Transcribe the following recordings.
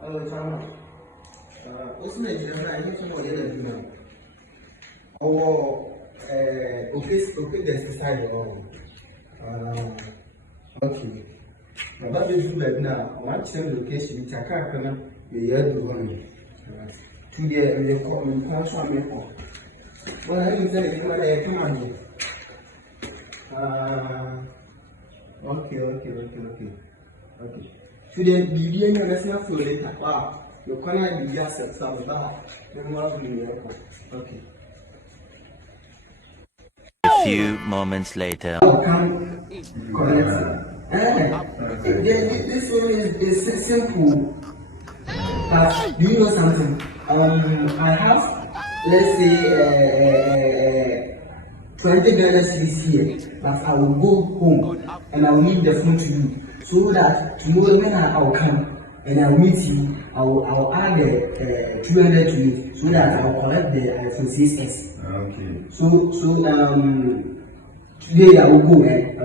What's the name? I need to know what you're doing. Oh, okay, there's the side. Okay. But we do that now. One change location, it's a car. We are doing it. Today, we call me Consumer. Well, I didn't say what I come on you. Okay. Today, be in your national food later. Wow. You cannot be yourself some back. Then what will you okay. A few moments later. Come connect. This one is simple. But do you know something? I have, let's say, 20 Ghana cedis here, but I will go home and I will leave the phone to you so that tomorrow when I'll come and I'll meet you, I'll add the 200 to it so that I'll collect the iPhone 6s. Okay. So today I will go. Okay.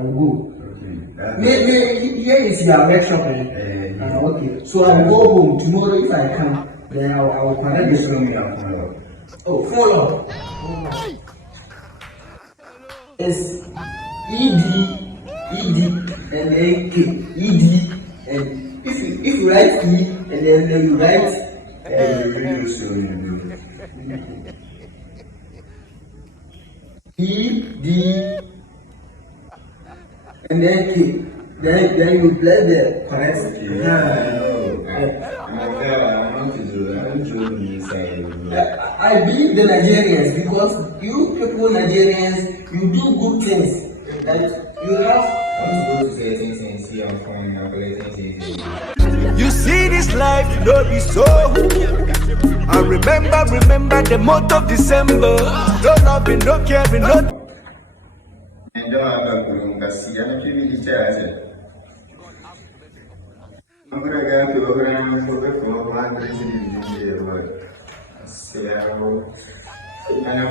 Maybe here is your workshop. Okay. So I will go home tomorrow if I come. Then I will collect the phone. Oh, follow. It's ED, and then K. ED, and if you write E, and then you write ED, and then K. Then you play the correct. I believe the Nigerians because you people Nigerians, you do good things and you have. You see this life, don't be so. I remember the month of December. No loving, no caring, no. And don't have a good kasi and if you need to I'm going to go to program for the program and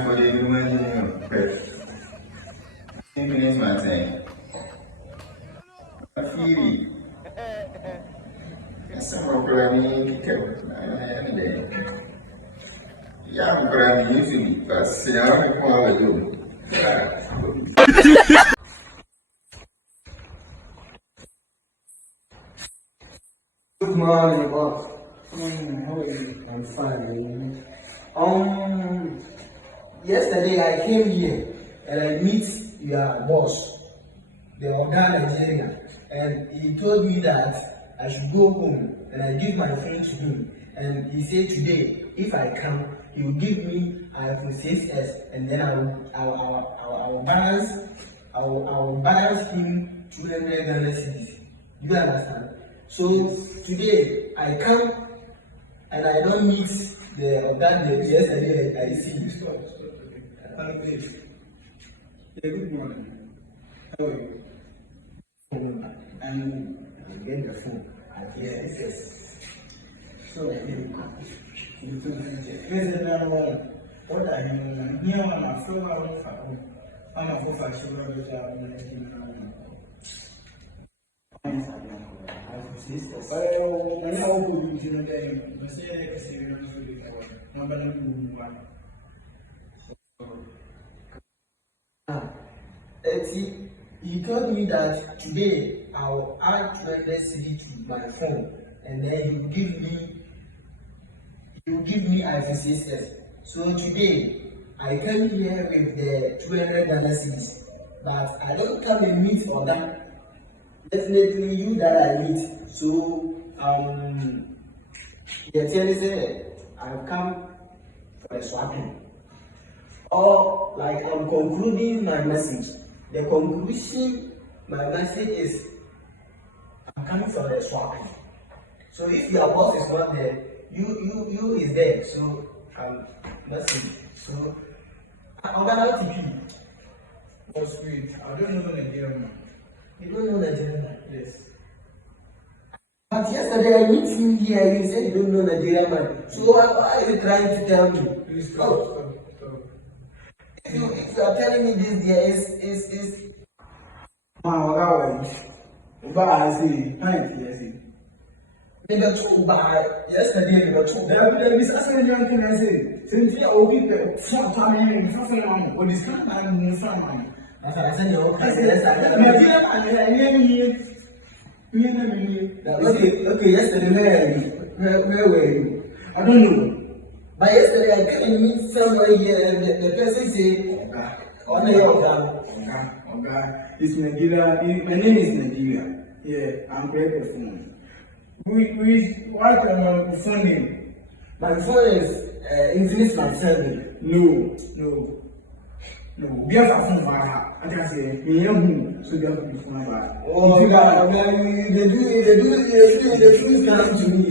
for the human minutes my time. A theory. Some programming yeah, I'm programming usually, but see, I don't know how I do. Good morning, boss. How are you? I'm fine. Yesterday I came here and I meet your boss, the Oga Nigerian, and he told me that I should go home and I give my phone to him. And he said today, if I come, he will give me iPhone 6s, and then I will balance him 200 Ghana cedis. Do you understand? So today I come and I don't meet the Oga yesterday. I see you. Good morning. How are you? And I get the phone. Yes. So I did it. What are you here on my phone? I'm a full fashion. He told me that today I will add 200 CD to my phone and then he will give me iPhone 6s. So today I came here with the 200 Ghana cedis, but I don't come and meet for that. Definitely you that I meet. So the thing said I've come for a swapping. Or like I'm concluding my message. The conclusion, my message is I'm coming for a swapping. So if your boss is not there, you is there. So message. So I'm gonna TP. Oh sweet. I don't know Nigerian. You don't know Nigerian? Yes. But yesterday I meet you here, you said you don't know Nigerian man. So what are you trying to tell me? Please stop. If you are telling me this there is But I see, They got two by yesterday. They got two. There is something young thing I say. Since you are people, some time in something on, or this kind of new family. As I said, okay, okay, yesterday, where were you? I don't know. But yesterday, I came meet somewhere here, and the person said, Oga, it's Nigeria. My name is Nigeria. Yeah, I'm great at phone. What the phone name? my phone is Infinite Marcelli. No. Be a phone bar. I can say, me and so they have to be phone bar. Oh, they do come to me.